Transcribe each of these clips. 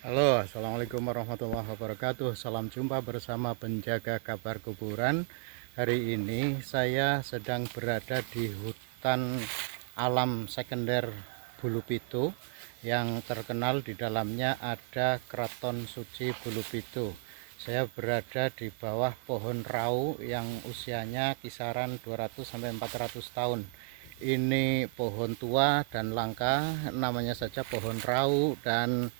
Halo, assalamualaikum warahmatullahi wabarakatuh. Salam jumpa bersama penjaga kabar kuburan. Hari ini saya sedang berada di hutan alam sekunder Bulu Pitu yang terkenal di dalamnya ada Keraton Suci Bulu Pitu. Saya berada di bawah pohon rau yang usianya kisaran 200-400 tahun. Ini pohon tua dan langka, namanya saja pohon rau, dan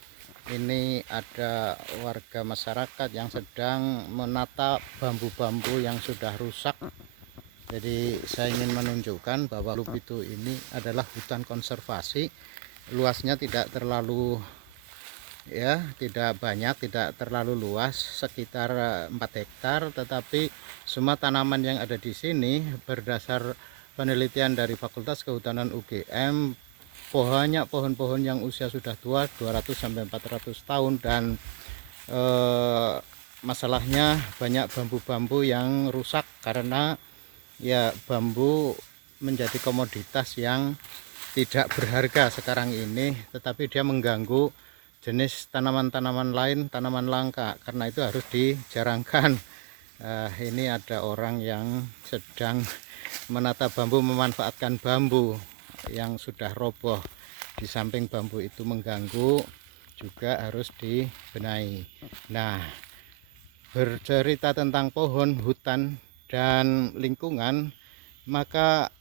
ini ada warga masyarakat yang sedang menata bambu-bambu yang sudah rusak. Jadi saya ingin menunjukkan bahwa Bulu Pitu ini adalah hutan konservasi. Luasnya tidak terlalu tidak banyak, tidak terlalu luas, sekitar 4 hektar, tetapi semua tanaman yang ada di sini berdasar penelitian dari Fakultas Kehutanan UGM, banyak pohon-pohon yang usia sudah tua 200-400 tahun, dan masalahnya banyak bambu-bambu yang rusak karena bambu menjadi komoditas yang tidak berharga sekarang ini, tetapi dia mengganggu jenis tanaman-tanaman lain, tanaman langka, karena itu harus dijarangkan. Ini ada orang yang sedang menata bambu, memanfaatkan bambu yang sudah roboh. Di samping bambu itu mengganggu, juga harus dibenahi. Nah, bercerita tentang pohon, hutan, dan lingkungan, maka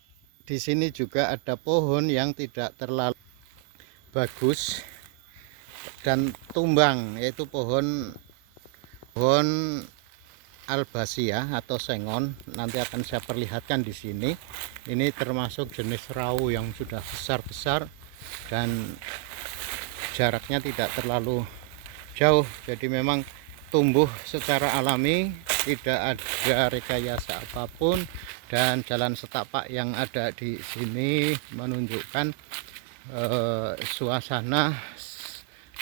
di sini juga ada pohon yang tidak terlalu bagus dan tumbang, yaitu pohon albasia atau sengon. Nanti akan saya perlihatkan di sini. Ini termasuk jenis rau yang sudah besar-besar dan jaraknya tidak terlalu jauh. Jadi memang tumbuh secara alami, tidak ada rekayasa apapun, dan jalan setapak yang ada di sini menunjukkan suasana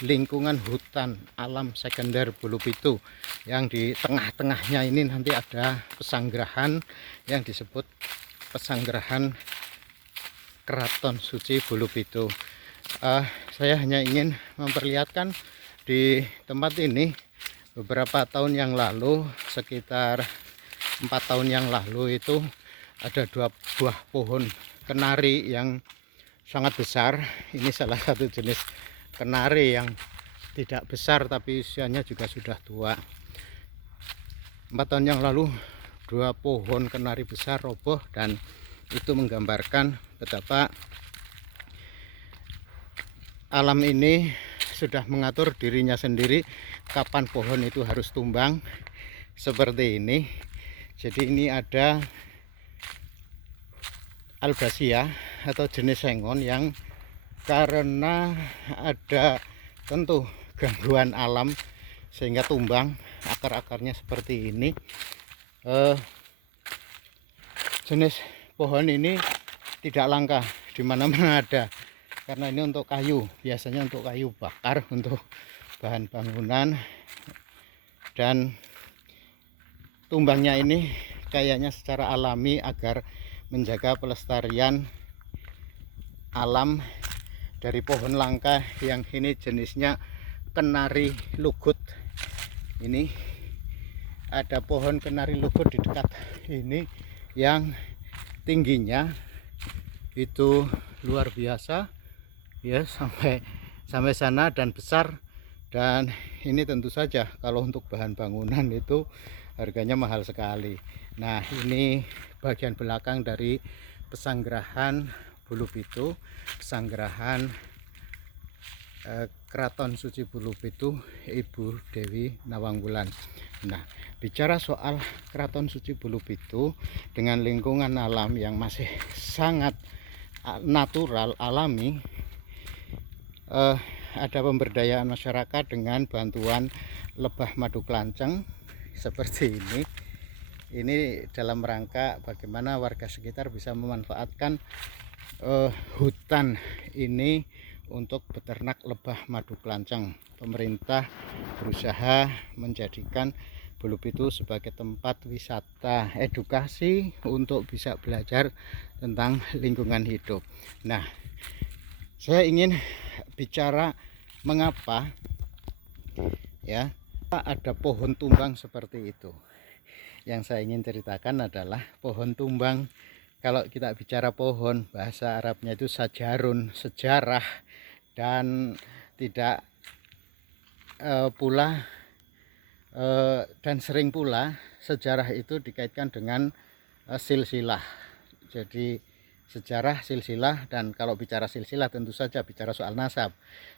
lingkungan hutan alam sekunder Bulu Pitu, yang di tengah-tengahnya ini nanti ada pesanggerahan yang disebut pesanggerahan Keraton Suci Bulu Pitu. Saya hanya ingin memperlihatkan di tempat ini beberapa tahun yang lalu, sekitar 4 tahun yang lalu itu ada 2 buah pohon kenari yang sangat besar. Ini salah satu jenis kenari yang tidak besar tapi usianya juga sudah tua. 4 tahun yang lalu 2 pohon kenari besar roboh, dan itu menggambarkan betapa alam ini sudah mengatur dirinya sendiri kapan pohon itu harus tumbang, seperti ini. Jadi ini ada albasia atau jenis sengon yang karena ada tentu gangguan alam sehingga tumbang, akar-akarnya seperti ini. Jenis pohon ini tidak langka, di mana-mana ada, karena ini untuk kayu, biasanya untuk kayu bakar, untuk bahan bangunan. Dan tumbangnya ini kayaknya secara alami agar menjaga pelestarian alam dari pohon langka yang ini jenisnya kenari lugut. Ini ada pohon kenari lugut di dekat ini yang tingginya itu luar biasa ya, sampai sana dan besar. Dan ini tentu saja kalau untuk bahan bangunan itu harganya mahal sekali. Nah, ini bagian belakang dari pesanggerahan Bulu Pitu, pesanggerahan Keraton Suci Bulu Pitu Ibu Dewi Nawangwulan. Nah, bicara soal Keraton Suci Bulu Pitu dengan lingkungan alam yang masih sangat natural, alami, ada pemberdayaan masyarakat dengan bantuan lebah madu kelanceng seperti ini. Ini dalam rangka bagaimana warga sekitar bisa memanfaatkan hutan ini untuk beternak lebah madu kelanceng. Pemerintah berusaha menjadikan Bulu Pitu sebagai tempat wisata edukasi untuk bisa belajar tentang lingkungan hidup. Nah, saya ingin bicara mengapa Ya, ada pohon tumbang seperti itu. Yang saya ingin ceritakan adalah pohon tumbang. Kalau kita bicara pohon, bahasa Arabnya itu sajarun, sejarah, dan tidak pula dan sering pula sejarah itu dikaitkan dengan silsilah. Jadi sejarah, silsilah, dan kalau bicara silsilah tentu saja bicara soal nasab.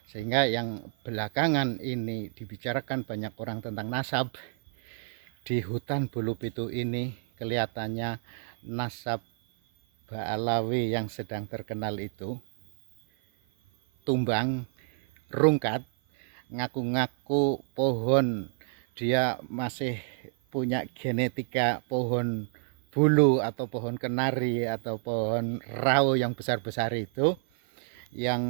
Sehingga yang belakangan ini dibicarakan banyak orang tentang nasab. Di hutan Bulu Pitu ini kelihatannya nasab Ba'alawi yang sedang terkenal itu tumbang, rungkat, ngaku-ngaku pohon dia masih punya genetika pohon bulu atau pohon kenari atau pohon rau yang besar-besar itu, yang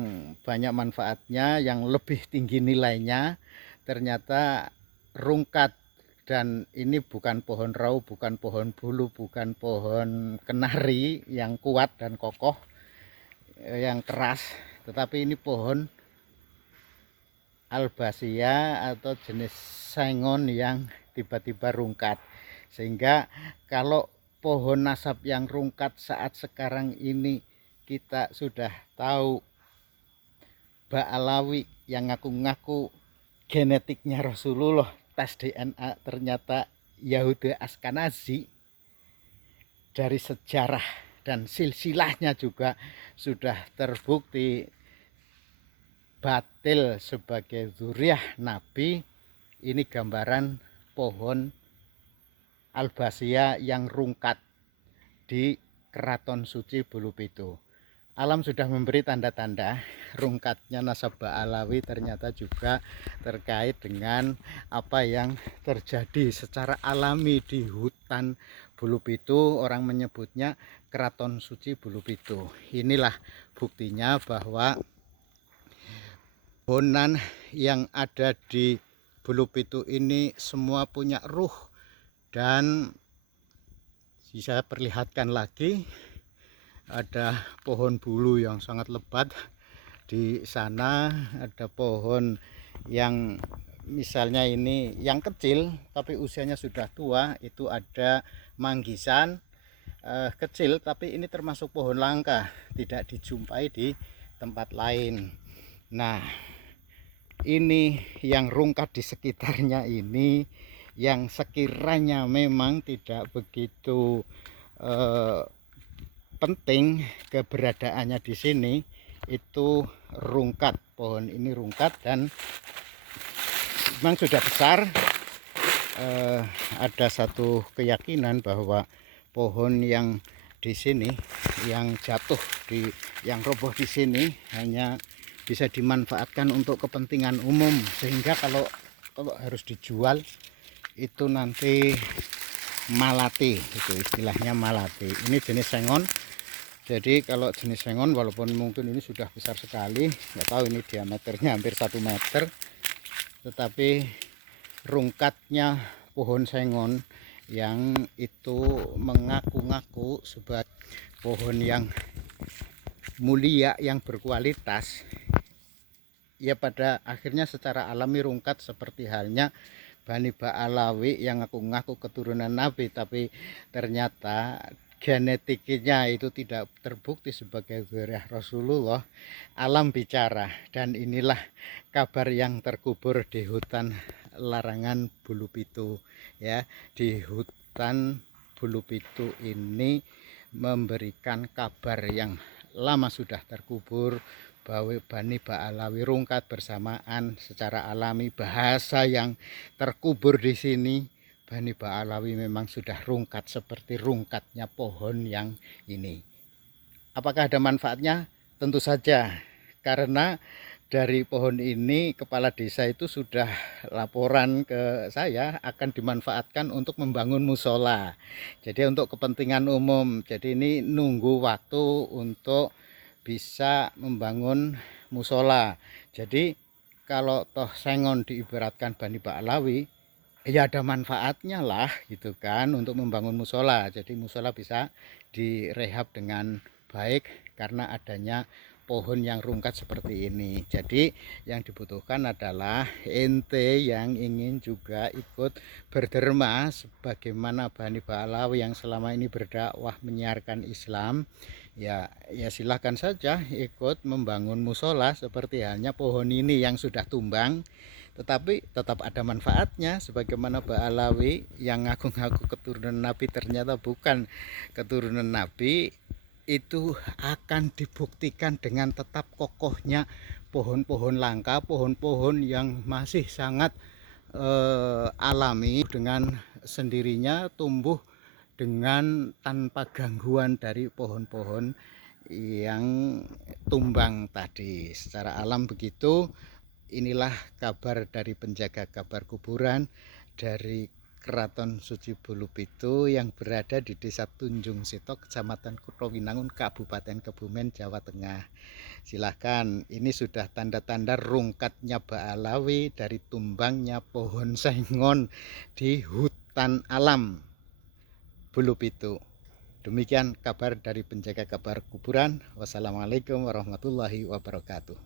banyak manfaatnya, yang lebih tinggi nilainya. Ternyata rungkat, dan ini bukan pohon rau, bukan pohon bulu, bukan pohon kenari yang kuat dan kokoh, yang keras, tetapi ini pohon albasia atau jenis sengon yang tiba-tiba rungkat. Sehingga kalau pohon nasab yang rungkat saat sekarang ini kita sudah tahu Ba'alawi yang ngaku-ngaku genetiknya Rasulullah, tes DNA ternyata Yahudi Askanazi, dari sejarah dan silsilahnya juga sudah terbukti batil sebagai zuriyah Nabi. Ini gambaran pohon albasia yang rungkat di Keraton Suci Bulu Pitu. Alam sudah memberi tanda-tanda rungkatnya nasab Ba'alawi ternyata juga terkait dengan apa yang terjadi secara alami di hutan Bulu Pitu. Orang menyebutnya Keraton Suci Bulu Pitu. Inilah buktinya bahwa pohonan yang ada di Bulu Pitu ini semua punya ruh. Dan bisa perlihatkan lagi ada pohon bulu yang sangat lebat di sana, ada pohon yang misalnya ini yang kecil tapi usianya sudah tua, itu ada manggisan kecil, tapi ini termasuk pohon langka, tidak dijumpai di tempat lain. Nah, ini yang rungkat di sekitarnya ini, yang sekiranya memang tidak begitu penting keberadaannya di sini, itu rungkat. Pohon ini rungkat dan memang sudah besar. Ada satu keyakinan bahwa pohon yang di sini, yang jatuh yang roboh di sini, hanya bisa dimanfaatkan untuk kepentingan umum, sehingga kalau harus dijual itu nanti malati, itu istilahnya malati. Ini jenis sengon. Jadi kalau jenis sengon, walaupun mungkin ini sudah besar sekali, nggak tahu ini diameternya hampir 1 meter, tetapi rungkatnya pohon sengon yang itu mengaku-ngaku sebagai pohon yang mulia, yang berkualitas, ya pada akhirnya secara alami rungkat, seperti halnya Bani Ba'alawi yang ngaku-ngaku keturunan Nabi, tapi ternyata genetiknya itu tidak terbukti sebagai zuriyah Rasulullah. Alam bicara, dan inilah kabar yang terkubur di hutan larangan Bulu Pitu. Ya, di hutan Bulu Pitu ini memberikan kabar yang lama sudah terkubur bahwa Bani Ba'alawi rungkat bersamaan secara alami. Bahasa yang terkubur di sini, Bani Ba'alawi memang sudah rungkat seperti rungkatnya pohon yang ini. Apakah ada manfaatnya? Tentu saja, karena dari pohon ini kepala desa itu sudah laporan ke saya akan dimanfaatkan untuk membangun musola. Jadi untuk kepentingan umum. Jadi ini nunggu waktu untuk bisa membangun musola. Jadi kalau toh sengon diibaratkan Bani Ba'alawi, ya ada manfaatnya lah gitu kan, untuk membangun musola. Jadi musola bisa direhab dengan baik karena adanya pohon yang rungkat seperti ini. Jadi yang dibutuhkan adalah ente yang ingin juga ikut berderma sebagaimana Bani Ba'alawi yang selama ini berdakwah menyiarkan Islam. Ya silahkan saja ikut membangun musola seperti halnya pohon ini yang sudah tumbang, tetapi tetap ada manfaatnya. Sebagaimana Ba'alawi yang ngaku-ngaku keturunan Nabi ternyata bukan keturunan Nabi, itu akan dibuktikan dengan tetap kokohnya pohon-pohon langka, pohon-pohon yang masih sangat alami, dengan sendirinya tumbuh dengan tanpa gangguan dari pohon-pohon yang tumbang tadi. Secara alam begitu. Inilah kabar dari penjaga kabar kuburan dari Keraton Suci Bulupitu yang berada di Desa Tunjung Sito, Kecamatan Kutowinangun, Kabupaten Kebumen, Jawa Tengah. Silahkan, ini sudah tanda-tanda rungkatnya Ba'alawi dari tumbangnya pohon sengon di hutan alam Bulupitu. Demikian kabar dari penjaga kabar kuburan. Wassalamualaikum warahmatullahi wabarakatuh.